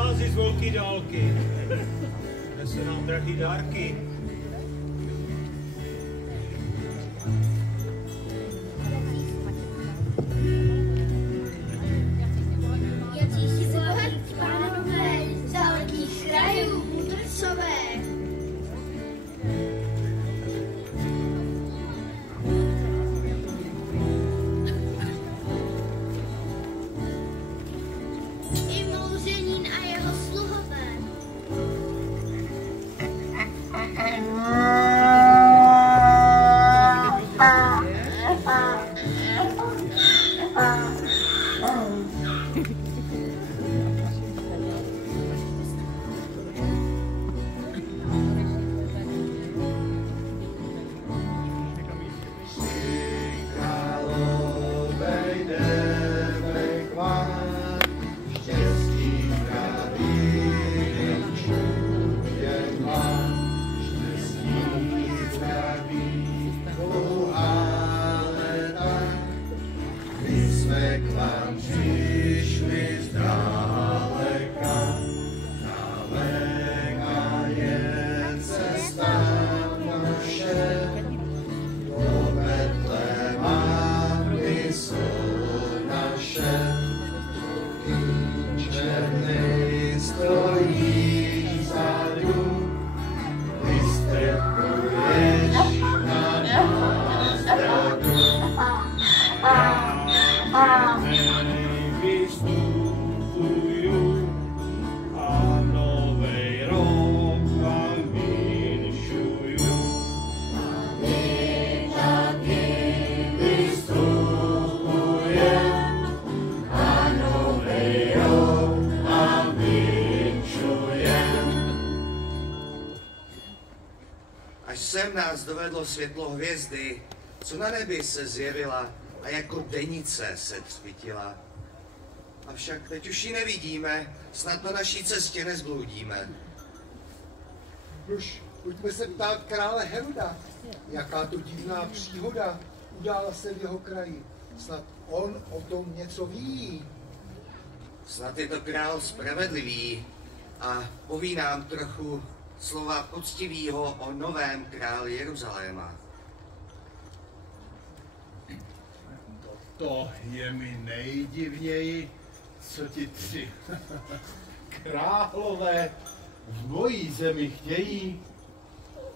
přichází z velké dálky. Nese nám drahý dárky. Sem nás dovedlo světlo hvězdy, co na nebi se zjevila a jako denice se třpytila. Avšak teď už ji nevidíme, snad na naší cestě nezbludíme. Už pojďme se ptát krále Heroda, jaká to divná příhoda udála se v jeho kraji. Snad on o tom něco ví. Snad je to král spravedlivý a poví nám trochu slova poctivýho o novém králi Jeruzaléma. To je mi nejdivněji, co ti tři králové v mojí zemi chtějí.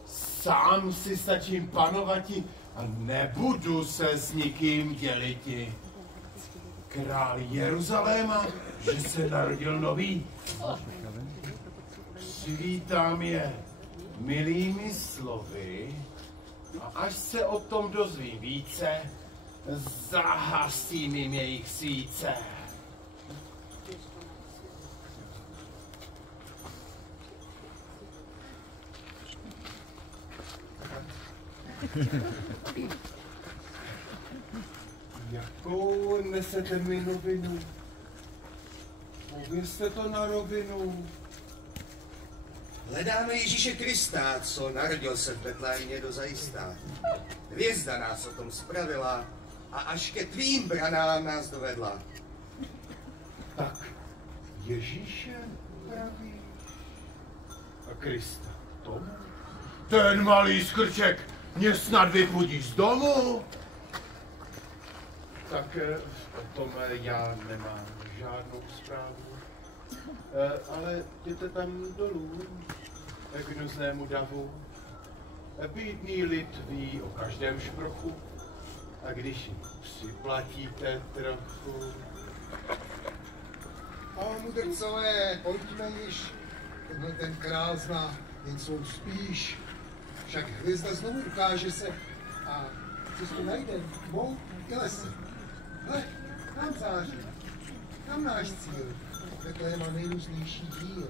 Sám si stačím panovati a nebudu se s nikým děliti. Král Jeruzaléma, že se narodil nový. Přivítám je milými slovy a až se o tom dozvím více, zahasím jim jejich svíce. Jakou nesete mi novinu? Povězte to na rovinu. Hledáme Ježíše Krista, co narodil se v Betlémě dozajista. Hvězda nás o tom spravila a až ke tvým branám nás dovedla. Tak Ježíše praví a Krista tomu? Ten malý skrček mě snad vypudí z domu? Tak o tom já nemám žádnou zprávu. Ale jděte tam dolů k hnusnému davu. Bídný lid ví o každém šprochu a když připlatíte trochu. A mudrcové, pojďme již, tenhle ten král zná jen svou spíš. Však hvězda znovu ukáže se a cestu najde mou i lesy. Hle, tam září, tam náš cíl. Takhle má nejrůznější díl.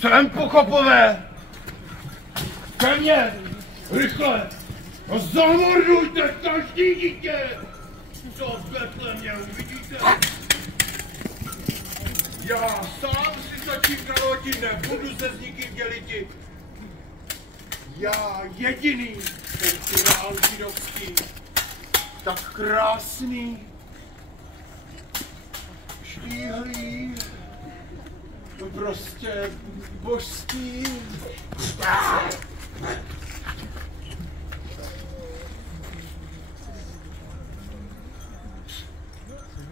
Sem pokopové! Ke mně! Rychle! A zamordujte každý dítě! Co v Betlémě uvidíte? Já sám si stačím královati, nebudu se s nikým děliti. Já jediný, ten král židovský, tak krásný, štíhlý, prostě božský.